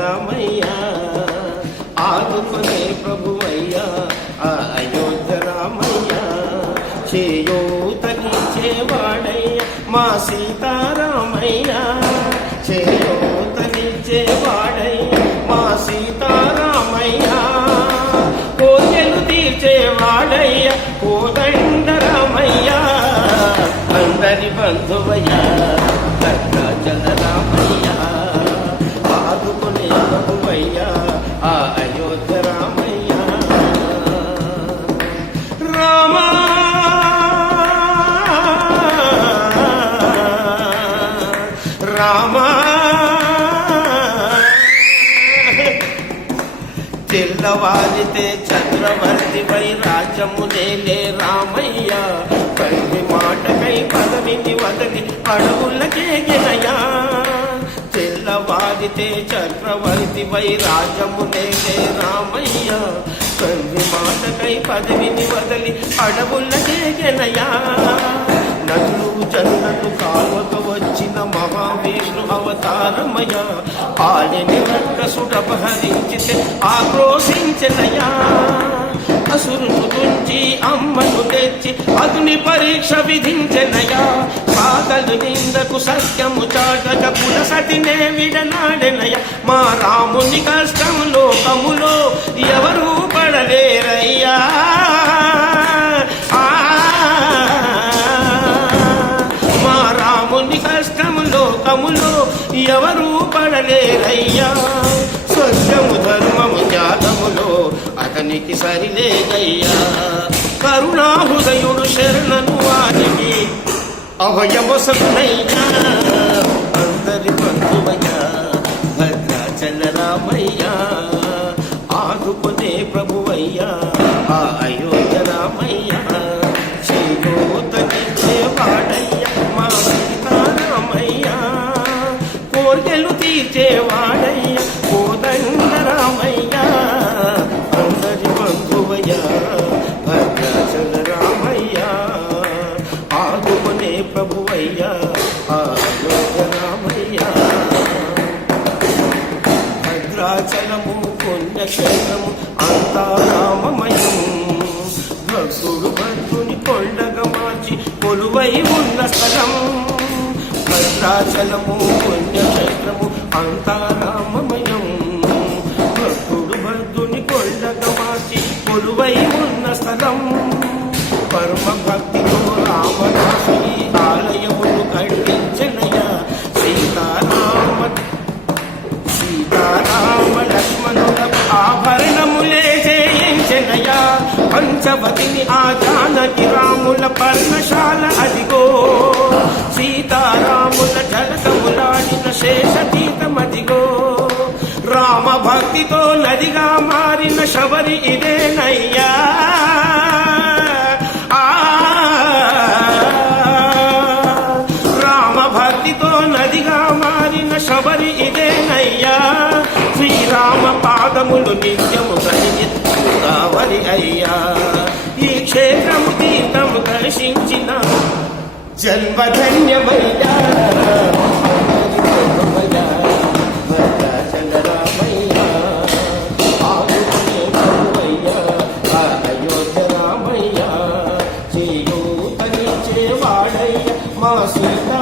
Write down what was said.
రామయ్య ఆదుకునే ప్రభువయ్యా అయోధ్య రామయ్య చేయూతనిచ్చేవాడయ్య మా సీతారామయ్య చేయూతనిచ్చేవాడయ్య మా సీతారామయ్య కోర్కెలు తీర్చేవాడయ్య కోదండ రామయ్య అందరి బంధువయ్య భద్రాచల రామయ్య ఆదుకునే ప్రభువయ్య అయోధ్య రామయ్య రామా రామా తెల్లవారితే చక్రవర్తిపై రాజ్యమునేలే రామయ్య పల్లి మాటకై పదవిని వదలి అడవులకేగినయా తెల్లవారితే చక్రవర్తిపై రాజ్యమునేలే రామయ్య పల్లి మాటకై పదవిని వదలి అడవులకేగినయా నదులు జల్లను కావక వచ్చిన మహావిష్ణు అవతారమయ పాలిని రక్కసుడపహరించితే ఆక్రోశించనయా అసురును గుంచి అమ్మను తెచ్చి అగ్ని పరీక్ష విధించనయా సాగలు నిందకు సత్యము చాటక పులసతినే విడనాడెనయ మా రాముని కష్టం లోకములో ఎవరూ పడలేరయ్యా కష్టము లోకములో ఎవరూ పడలేరయ్యా సత్యము ధర్మము త్యాగములో అతనికి సరిలేదయ్యా కరుణాహృదయుడు శరణను వారికి అభయమొసగునయ్యా అందరి బంధువయ్యా భద్రాచల రామయ్య ఆదుకునే ప్రభువయ్యా అయోధ్య రామయ్య చేయూతనిచ్చేవాడయ్య మా సీతారామయ్య కోర్కెలు తీర్చేవాడయ్య కోదండ రామయ్య అందరి బంధువయ్య భద్రాచల రామయ్య ఆదుకునే ప్రభువయ్య అయోధ్య రామయ్య భద్రాచలము పుణ్యక్షేత్రము అంతా రామమయం భక్తుడు భక్తుని కొండగా మార్చి కొలువై ఉన్న స్థలం భద్రాచలము పుణ్యక్షేత్రము అంతా రామమయం భక్తుడు భక్తుని కొండగా మార్చి కొలువై ఉన్న స్థలం పరమ భక్తితో రామదాసు ఈ ఆలయమును కట్టించనయ సీతారామ లక్ష్మణుల ఆభరణములే చేయించనయా పంచవతిని ఆ జానకి రాముల పర్ణశాల అదిగో సీతారాముల జలకములాడిన శేషతీతమదిగో రామ భక్తితో నదిగా మారిన శబరి ఇదేనయ్యా రామ భక్తితో నదిగా మారిన శబరి ఇదేనయ్యా శ్రీరామ పాదములు నిత్యము కలిగి కావలి అయ్యా ఈ క్షేత్రము తీర్థము దర్శించిన జన్మధన్యమయ్యా భద్రాచల రామయ్య ఆదుకునే ప్రభువయ్య అయోధ్య రామయ్య చేయూతనిచ్చేవాడయ్య మా సీతా